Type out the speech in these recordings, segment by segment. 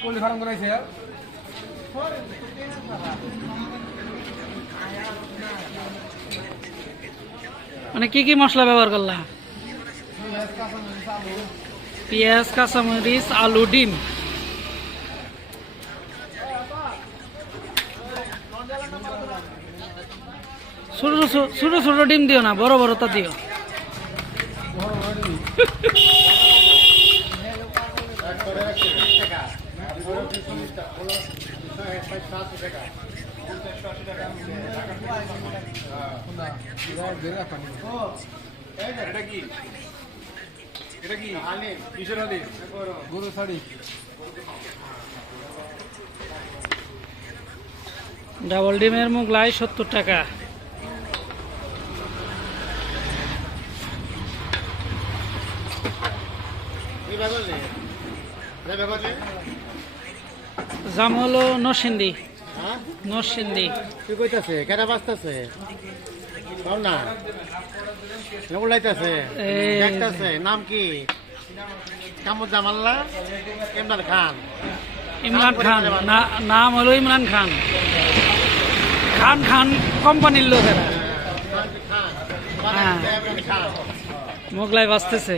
Poultry farm করাই মানে কি কি মশলা ব্যবহার করলা? পেঁয়াজ কাঁচামরিচ আলু ডিম। ছোট ছোট- ছোট ডিম দিও না বড় বড় তা দিও। গরু শাড়ি ডাবল ডিমের মুগলাই সত্তর টাকা। জাম হলো নরসিন্দি নরসিন্দি কি কইতাছে? কেটা বাঁচতেছে কম না উল্লাইতেছে এই- দেখতেছে? নাম কি? কামুজ্জামাল্লা ইমরান খান। ইমরান খান। নাম হলো ইমরান খান। খান খান কোম্পানির লোকেরা খান হ্যাঁ। মোগলাই বাঁচতেছে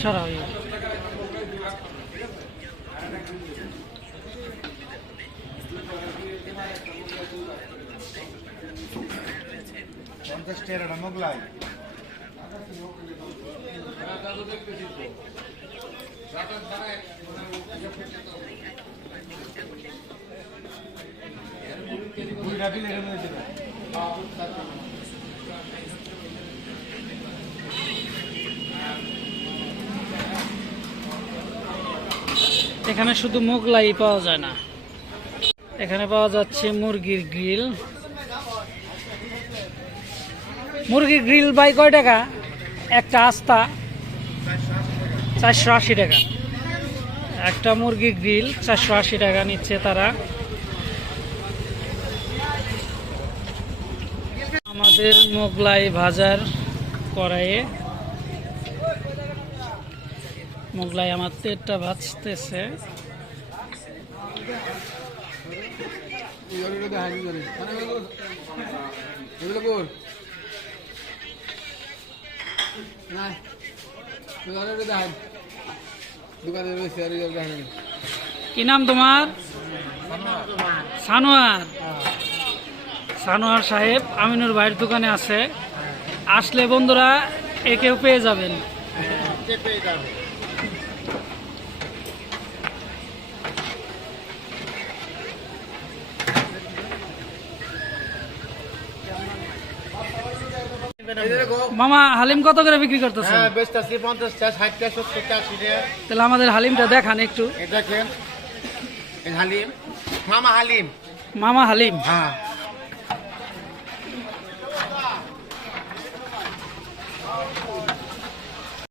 সরাও। এখানে শুধু মোগলাই পাওয়া যায় না। এখানে পাওয়া যাচ্ছে মুরগির গ্রিল। মুরগির গ্রিল বাই কয় টাকা? একটা আস্তা চারশো আশি টাকা। একটা মুরগির গ্রিল চারশো আশি টাকা নিচ্ছে তারা। আমাদের মোগলাই ভাজার কড়াইয়ে মোগলাই আমার তেলটা ভাজতেছে। এগুলো কি নাম তোমার? সানোয়ার। সানোয়ার সাহেব আমিনুর ভাইয়ের দোকানে আছে। আসলে বন্ধুরা একেও পেয়ে যাবেন। মামা হালিম কত করে বিক্রি করতেছেন হ্যাঁ তাহলে আমাদের হালিমটা দেখান একটু। দেখেন হালিম। মামা হালিম। মামা হালিম। হ্যাঁ।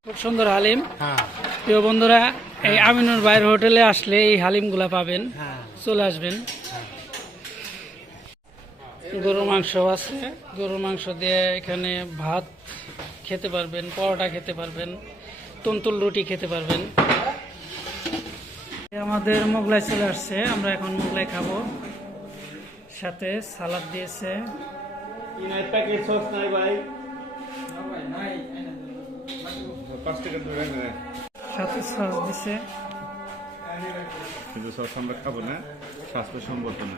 খুব সুন্দর হালিম। হ্যাঁ। প্রিয় বন্ধুরা এই আমিনুর ভাইয়ের হোটেলে আসলে এই হালিমগুলা পাবেন। হ্যাঁ। চলে আসবেন। গরুর মাংস আছে। গরুর মাংস দিয়ে এখানে ভাত খেতে পারবেন, পরোটা খেতে পারবেন তন্তুল রুটি খেতে পারবেন। আমাদের মোগলাই চলে আসছে, আমরা এখন মোগলাই খাব। সাথে সালাদ দিয়েছে। সাথে সস দিছে কিন্তু সব আমরা খাব না স্বাস্থ্যসম্মত না।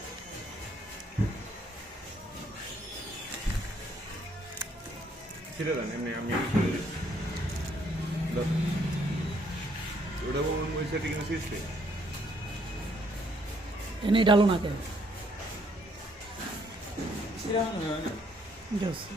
ছেড়ে দেন এমনি আমি দাও। ওটা বলুন ওই সাইডে কিনা শিখছে এনে ডালো না কেন? ঠিক আছে